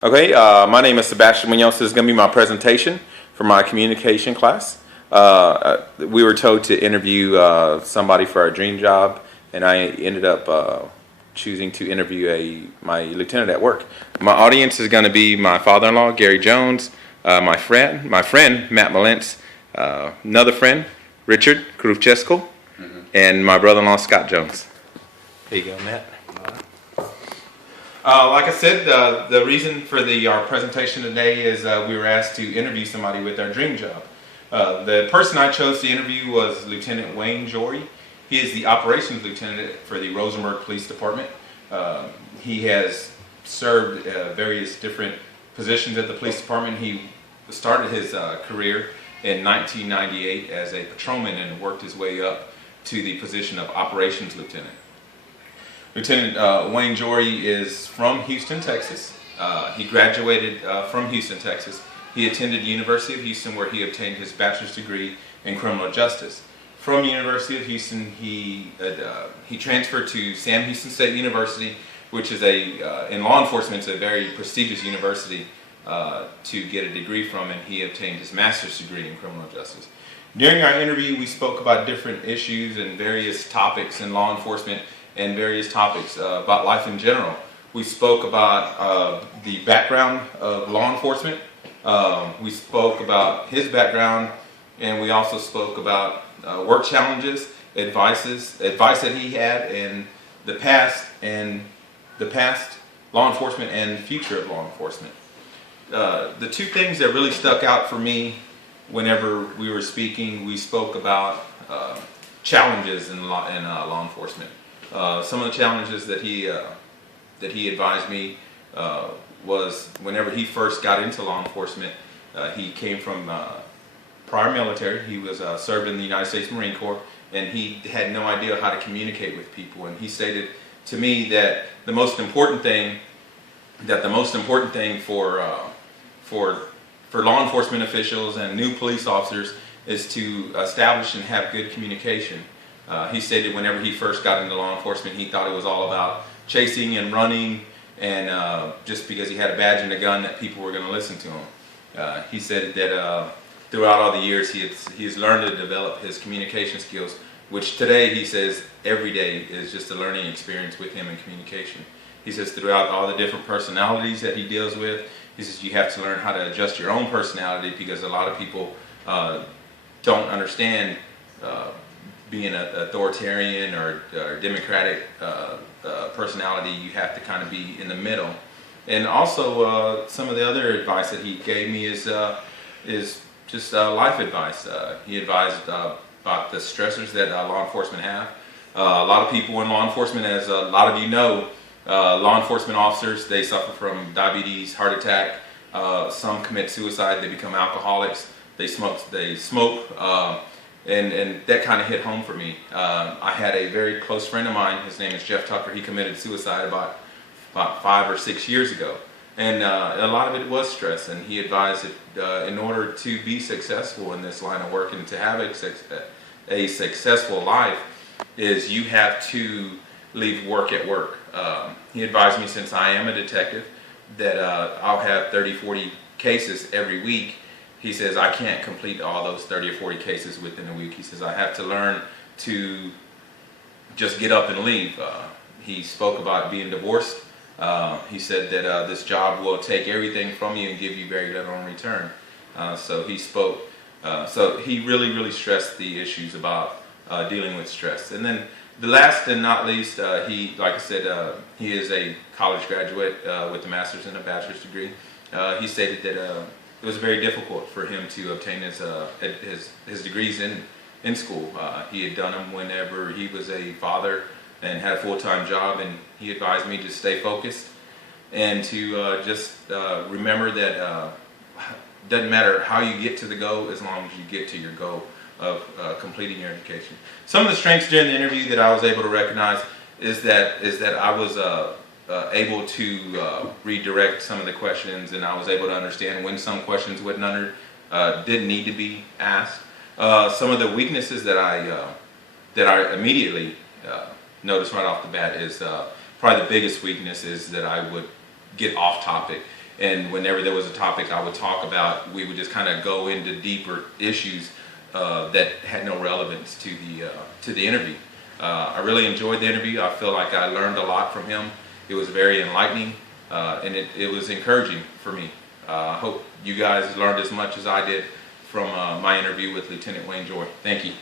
Okay, my name is Sebastian Munoz. This is going to be my presentation for my communication class. We were told to interview somebody for our dream job, and I ended up choosing to interview my lieutenant at work. My audience is going to be my father-in-law, Gary Jones, my friend Matt Malentz, another friend, Richard Kruvchesko, and my brother-in-law, Scott Jones. There you go, Matt. Like I said, the reason for our presentation today is we were asked to interview somebody with our dream job. The person I chose to interview was Lieutenant Wayne Jory. He is the operations lieutenant for the Rosenberg Police Department. He has served various different positions at the police department. He started his career in 1998 as a patrolman and worked his way up to the position of operations lieutenant. Lieutenant Wayne Jory is from Houston, Texas. He graduated from Houston, Texas. He attended University of Houston, where he obtained his bachelor's degree in criminal justice. From University of Houston, he transferred to Sam Houston State University, which is in law enforcement, it's a very prestigious university to get a degree from, and he obtained his master's degree in criminal justice. During our interview, we spoke about different issues and various topics in law enforcement, and various topics about life in general. We spoke about the background of law enforcement. We spoke about his background, and we also spoke about work challenges, advice that he had in the past, law enforcement, and future of law enforcement. The two things that really stuck out for me whenever we were speaking, we spoke about challenges in law enforcement. Some of the challenges that he advised me was whenever he first got into law enforcement. He came from prior military. He was served in the United States Marine Corps, and he had no idea how to communicate with people. And he stated to me that the most important thing for law enforcement officials and new police officers is to establish and have good communication. He stated whenever he first got into law enforcement, he thought it was all about chasing and running, and just because he had a badge and a gun that people were going to listen to him. He said that throughout all the years he has learned to develop his communication skills, which today he says every day is just a learning experience with him in communication. He says throughout all the different personalities that he deals with, he says you have to learn how to adjust your own personality, because a lot of people don't understand being an authoritarian or democratic personality. You have to kind of be in the middle. And also some of the other advice that he gave me is just life advice. He advised about the stressors that law enforcement have. A lot of people in law enforcement, as a lot of you know, law enforcement officers, they suffer from diabetes, heart attack. Some commit suicide. They become alcoholics. They smoke. And that kind of hit home for me. I had a very close friend of mine. His name is Jeff Tucker. He committed suicide about 5 or 6 years ago. And a lot of it was stress. And he advised that in order to be successful in this line of work and to have a successful life, is you have to leave work at work. He advised me, since I am a detective, that I'll have 30, 40 cases every week. He says I can't complete all those 30 or 40 cases within a week. He says I have to learn to just get up and leave. He spoke about being divorced. He said that this job will take everything from you and give you very little in return. So he really, really stressed the issues about dealing with stress. And then the last and not least, he is a college graduate with a master's and a bachelor's degree. He stated that it was very difficult for him to obtain his degrees in school. He had done them whenever he was a father and had a full-time job, and he advised me to stay focused and to just remember that it doesn't matter how you get to the goal as long as you get to your goal of completing your education. Some of the strengths during the interview that I was able to recognize is that I was able to redirect some of the questions, and I was able to understand when some questions didn't need to be asked. Some of the weaknesses that I immediately noticed right off the bat is probably the biggest weakness is that I would get off topic. And whenever there was a topic I would talk about, we would just kind of go into deeper issues that had no relevance to the interview. I really enjoyed the interview. I feel like I learned a lot from him. It was very enlightening, and it was encouraging for me. I hope you guys learned as much as I did from my interview with Lieutenant Wayne Joy. Thank you.